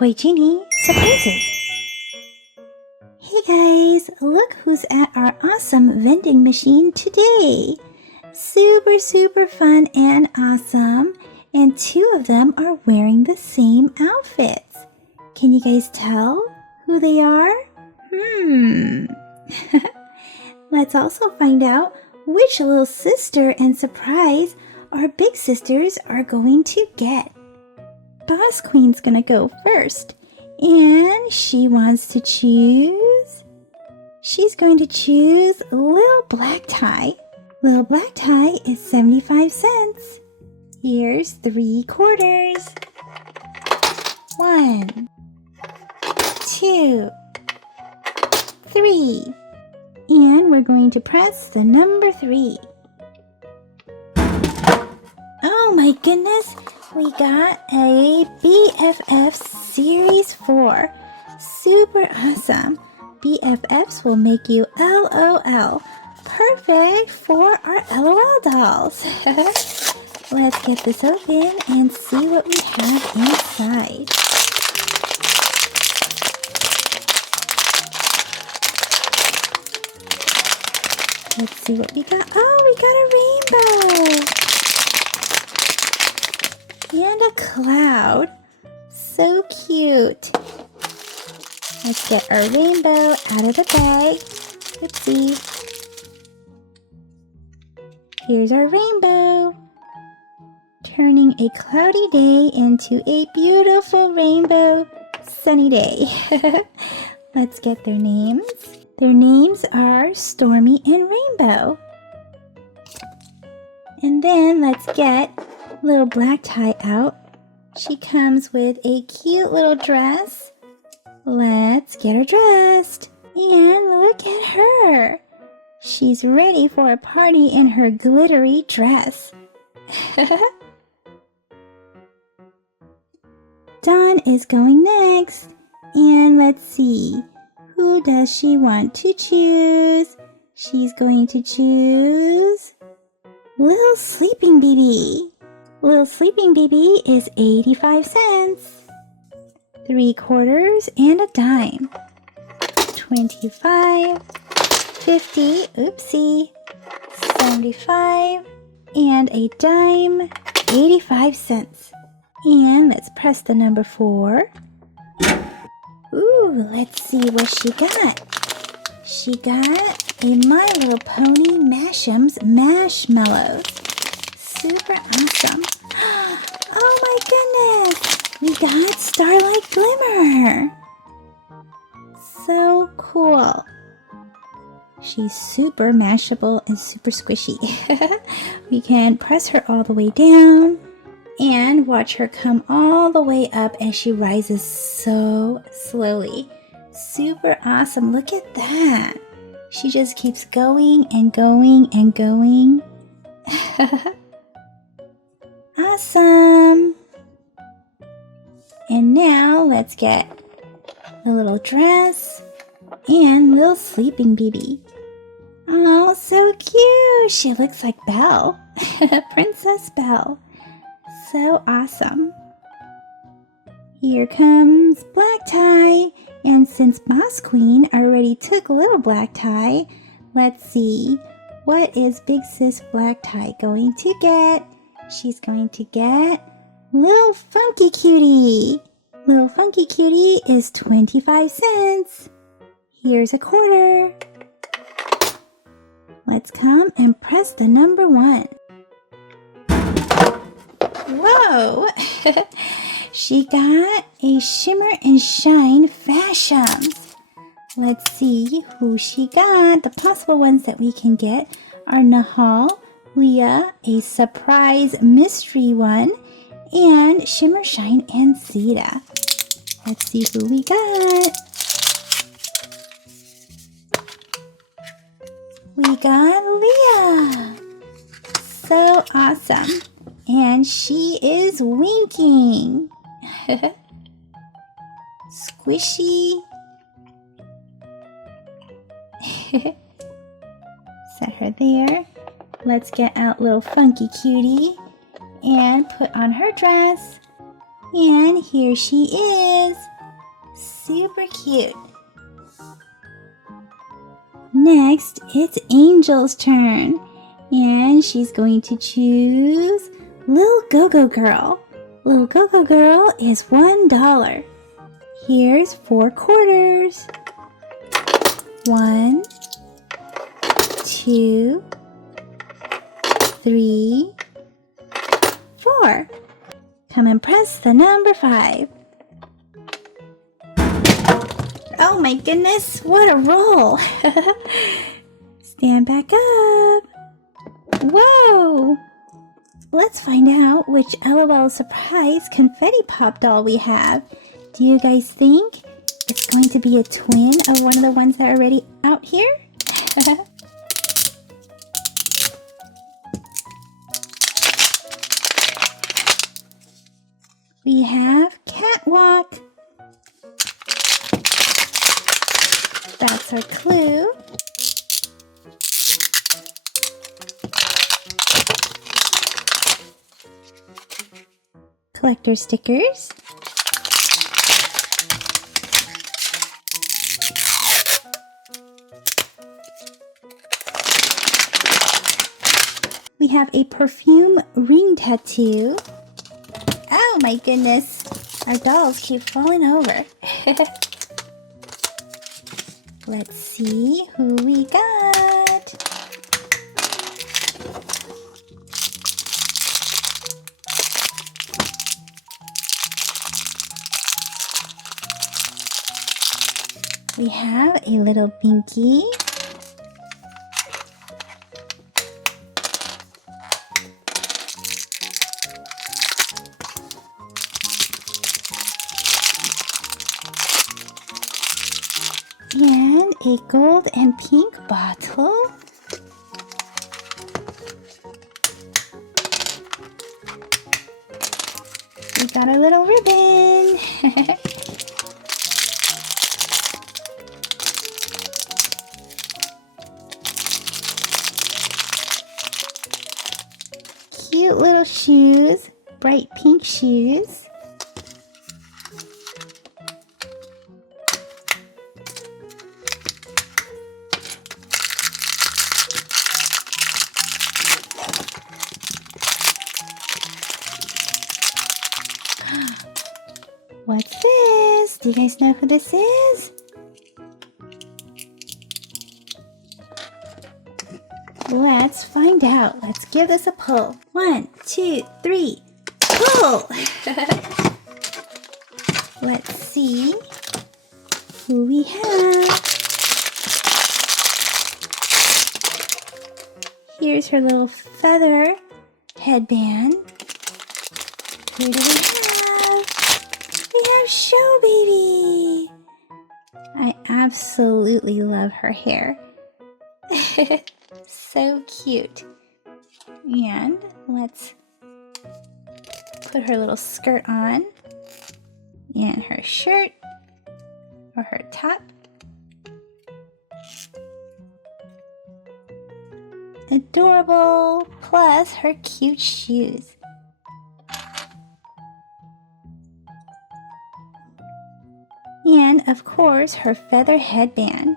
Toy Genie Surprises! Hey guys, look who's at our awesome vending machine today! Super fun and awesome, and two of them are wearing the same outfits. Can you guys tell who they are? Let's also find out which little sister and surprise our big sisters are going to get. Boss Queen's gonna go first, and she wants to choose. She's going to choose Lil Black Tie. Lil Black Tie is 75 cents. Here's 3 quarters. 1, 2, 3. And we're going to press the number 3. Oh my goodness! We got a BFF Series 4. Super awesome. BFFs will make you LOL. Perfect for our LOL dolls. Let's get this open and see what we have inside. Let's see what we got. Oh, we got a rainbow. And a cloud. So cute. Let's get our rainbow out of the bag. Oopsie. Here's our rainbow. Turning a cloudy day into a beautiful rainbow sunny day. Let's get their names. Their names are Stormy and Rainbow. And then let's get Lil Black Tie out. She comes with a cute little dress. Let's get her dressed. And look at her. She's ready for a party in her glittery dress. Dawn is going next. And let's see. Who does she want to choose? She's going to choose Lil Sleeping Baby. Lil Sleeping Baby is 85 cents. 3 quarters and a dime. 25, 50, oopsie, 75, and a dime, 85 cents. And let's press the number 4. Ooh, let's see what she got. She got a My Little Pony Mash'ems Marshmallows. Super awesome. Oh my goodness! We got Starlight Glimmer. So cool. She's super mashable and super squishy. We can press her all the way down and watch her come all the way up as she rises so slowly. Super awesome. Look at that. She just keeps going and going and going. Awesome. And now let's get the little dress and Lil Sleeping Baby. Oh, so cute. She looks like Belle. Princess Belle. So awesome. Here comes Black Tie. And since Boss Queen already took Little Black Tie, let's see. What is Big Sis Black Tie going to get? She's going to get Lil Funky Cutie. Lil Funky Cutie is 25 cents. Here's a quarter. Let's come and press the number 1. Whoa! She got a Shimmer and Shine Fashions. Let's see who she got. The possible ones that we can get are Nahal, Leah, a surprise mystery one, and Shimmer, Shine, and Zeta. Let's see who we got. We got Leah. So awesome. And she is winking. Squishy. Set her there. Let's get out Little Funky Cutie and put on her dress. And here she is. Super cute. Next, it's Angel's turn. And she's going to choose Lil Go-Go Girl. Lil Go-Go Girl is $1. Here's 4 quarters. 1, 2, 3, 4. Come and press the number 5. Oh my goodness, what a roll! Stand back up. Whoa! Let's find out which LOL Surprise confetti pop doll we have. Do you guys think it's going to be a twin of one of the ones that are already out here? We have Catwalk. That's our clue. Collector stickers. We have a perfume ring tattoo. Oh my goodness, our dolls keep falling over. Let's see who we got. We have a little binky. And a gold and pink bottle. We got our little ribbon. Cute little shoes, bright pink shoes. What's this? Do you guys know who this is? Let's find out. Let's give this a pull. 1, 2, 3, pull! Let's see who we have. Here's her little feather headband. Who do we have? We have Show Baby. I absolutely love her hair. So cute. And let's put her little skirt on and her shirt or her top. Adorable, plus her cute shoes. And of course her feather headband.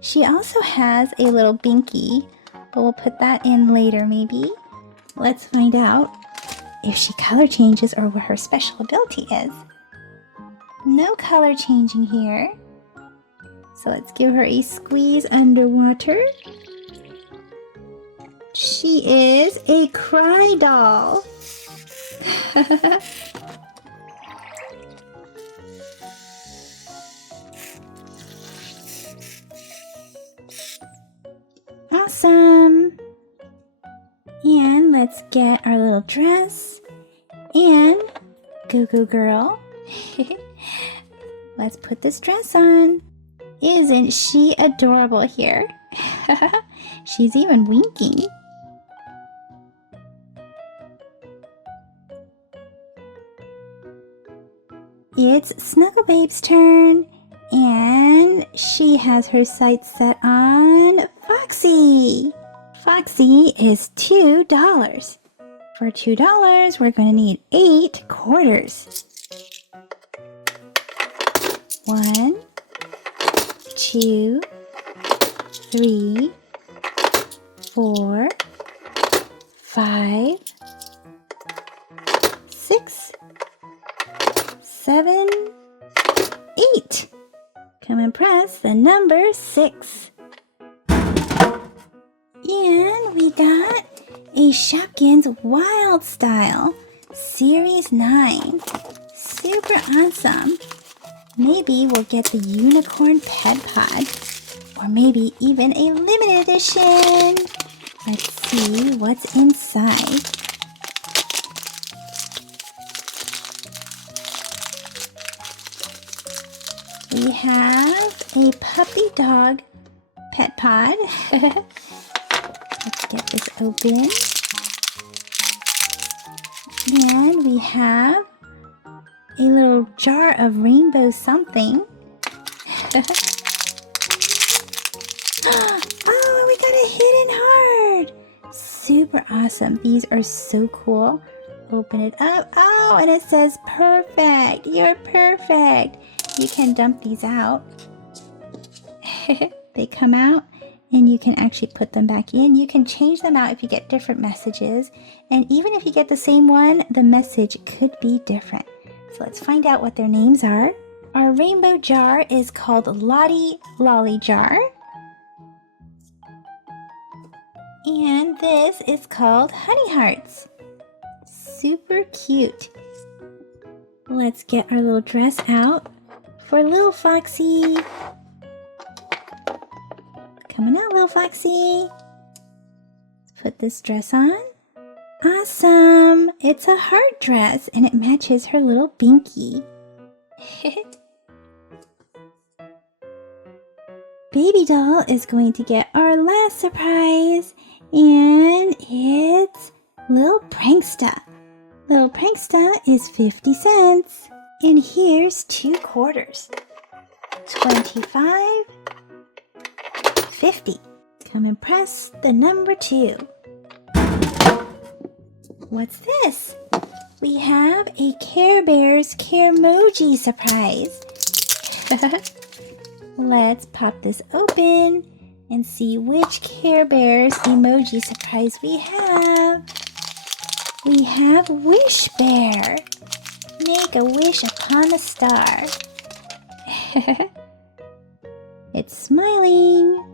She also has a little binky, but we'll put that in later maybe. Let's find out if she color changes or what her special ability is. No color changing here. So let's give her a squeeze underwater. She is a cry doll. Awesome! And let's get our little dress and Goo Girl. Let's put this dress on. Isn't she adorable here? She's even winking. It's Snuggle Babe's turn. And she has her sights set on Foxy. Foxy is $2. For $2, we're going to need 8 quarters. 1, 2, 3, 4, 5, 6, 7, 8. Come and press the number 6. And we got a Shopkins Wild Style Series 9. Super awesome. Maybe we'll get the Unicorn Pet Pod, or maybe even a limited edition. Let's see what's inside. We have a puppy dog pet pod. Let's get this open. And we have a little jar of rainbow something. Oh, we got a hidden heart! Super awesome. These are so cool. Open it up. Oh, and it says perfect. You're perfect. You can dump these out. They come out and you can actually put them back in. You can change them out if you get different messages. And even if you get the same one, the message could be different. So let's find out what their names are. Our rainbow jar is called Lottie Lolly Jar. And this is called Honey Hearts. Super cute. Let's get our little dress out for Little Foxy. Come on out, Little Foxy. Let's put this dress on. Awesome! It's a heart dress and it matches her little binky. Baby doll is going to get our last surprise, and it's Lil Pranksta. Lil Pranksta is 50 cents. And here's 2 quarters. 25, 50. Come and press the number 2. What's this? We have a Care Bears Caremoji surprise. Let's pop this open and see which Care Bears emoji surprise we have. We have Wish Bear. Make a wish upon a star. It's smiling.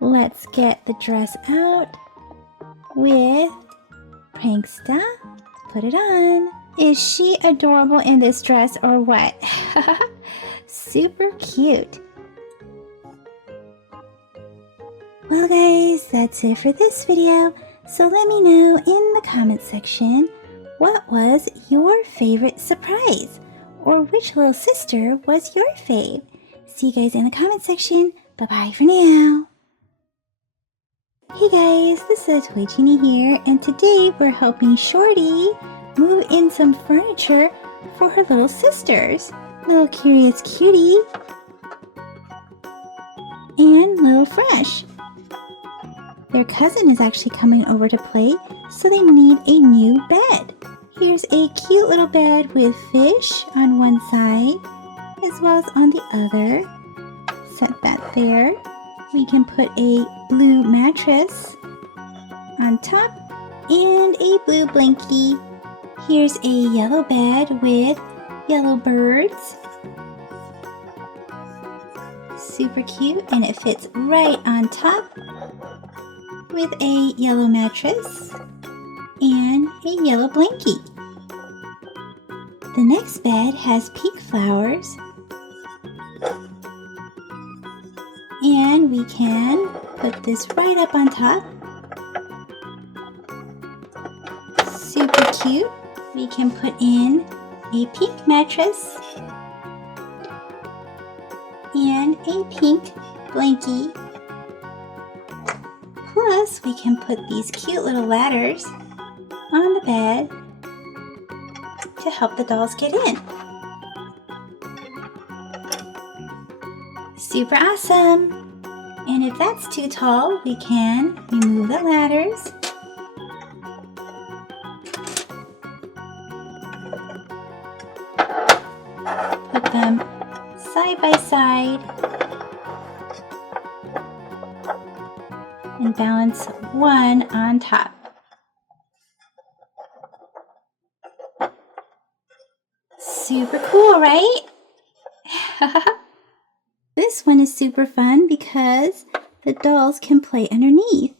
Let's get the dress out with Pranksta. Put it on. Is she adorable in this dress or what? Super cute. Well guys, that's it for this video. So let me know in the comment section what was your favorite surprise, or which little sister was your fave. See you guys in the comment section. Bye bye for now. Hey guys, this is Toy Genie here, and today we're helping Shorty move in some furniture for her little sisters. Little Curious Cutie and Little Fresh. Their cousin is actually coming over to play, so they need a new bed. Here's a cute little bed with fish on one side, as well as on the other. Set that there. We can put a blue mattress on top and a blue blankie. Here's a yellow bed with yellow birds. Super cute, and it fits right on top with a yellow mattress and a yellow blankie. The next bed has pink flowers, and we can put this right up on top. Super cute. We can put in a pink mattress and a pink blankie. Plus, we can put these cute little ladders on the bed to help the dolls get in. Super awesome! And if that's too tall, we can remove the ladders. Put them side by side and balance one on top. Super cool, right? This one is super fun because the dolls can play underneath,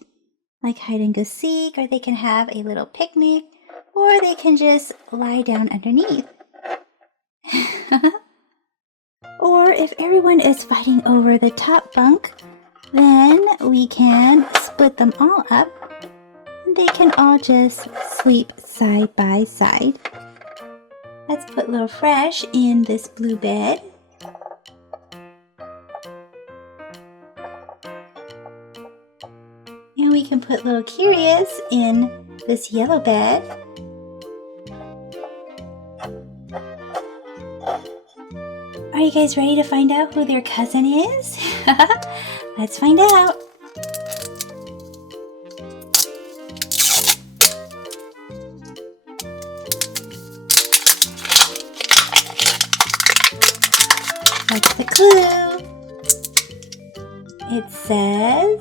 like hide and go seek, or they can have a little picnic, or they can just lie down underneath. Or if everyone is fighting over the top bunk, then we can split them all up and they can all just sleep side by side. Let's put Little Fresh in this blue bed. And we can put Little Curious in this yellow bed. Are you guys ready to find out who their cousin is? Let's find out. What's the clue? It says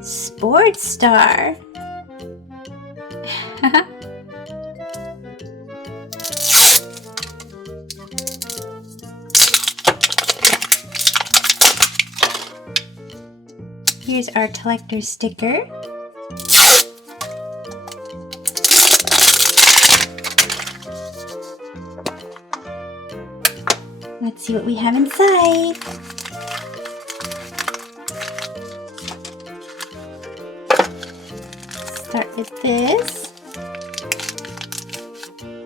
Sports Star. Here's our collector sticker. Let's see what we have inside. Start with this.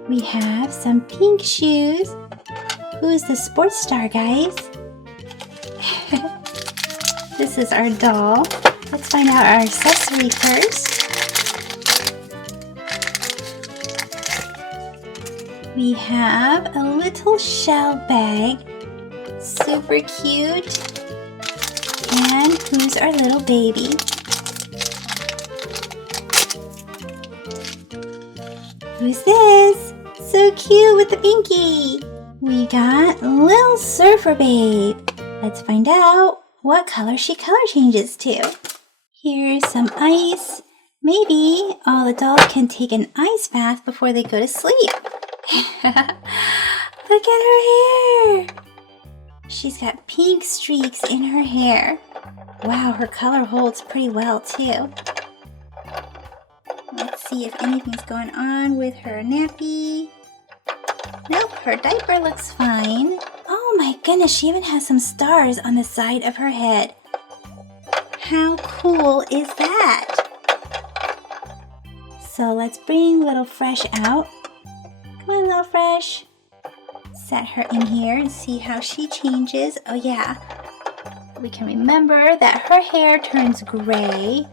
We have some pink shoes. Who's the sports star, guys? This is our doll. Let's find out our accessory first. We have a little shell bag. Super cute. And who's our little baby? Who's this? So cute with the binky. We got Lil Surfer Babe. Let's find out what color she color changes to. Here's some ice. Maybe all the dolls can take an ice bath before they go to sleep. Look at her hair. She's got pink streaks in her hair. Wow, her color holds pretty well too. Let's see if anything's going on with her nappy. Nope, her diaper looks fine. Oh my goodness, she even has some stars on the side of her head. How cool is that? So let's bring Little Fresh out. Come on, Little Fresh. Set her in here and see how she changes. Oh yeah, we can remember that her hair turns gray.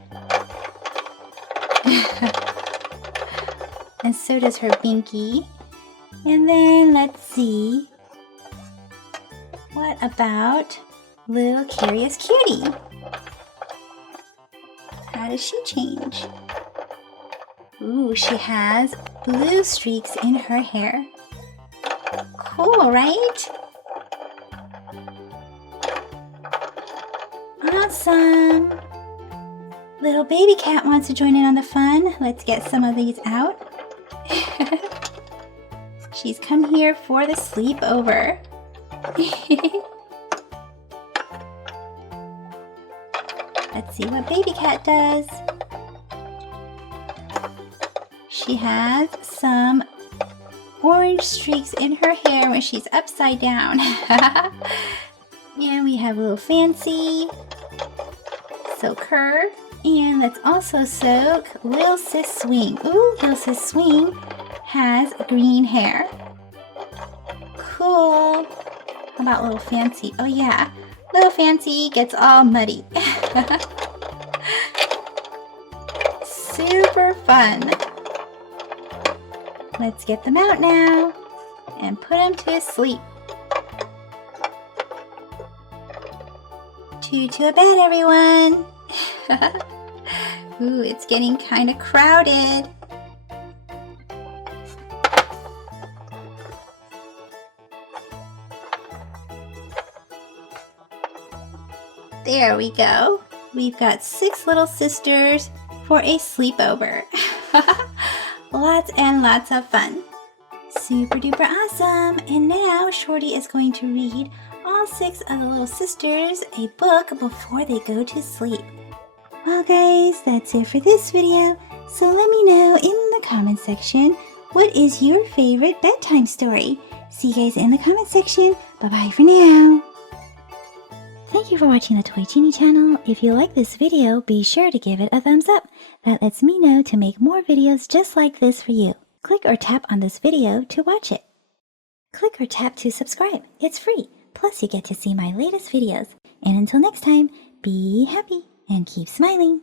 And so does her binky. And then let's see. What about Little Curious Cutie? How does she change? Ooh, she has blue streaks in her hair. Cool, right? Awesome! Little baby cat wants to join in on the fun. Let's get some of these out. She's come here for the sleepover. Let's see what baby cat does. She has some orange streaks in her hair when she's upside down. And we have a little Fancy. Soak her. And let's also soak Lil Sis Swing. Ooh, Lil Sis Swing has green hair. Cool. How about Little Fancy? Oh yeah, Little Fancy gets all muddy. Super fun. Let's get them out now and put them to sleep. To bed, everyone. Ooh, it's getting kind of crowded. There we go. We've got 6 little sisters for a sleepover. Lots and lots of fun. Super duper awesome. And now Shorty is going to read all 6 of the little sisters a book before they go to sleep. Well guys, that's it for this video. So let me know in the comment section, what is your favorite bedtime story? See you guys in the comment section. Bye-bye for now. Thank you for watching the Toy Genie channel. If you like this video, be sure to give it a thumbs up. That lets me know to make more videos just like this for you. Click or tap on this video to watch it. Click or tap to subscribe. It's free. Plus you get to see my latest videos. And until next time, be happy and keep smiling.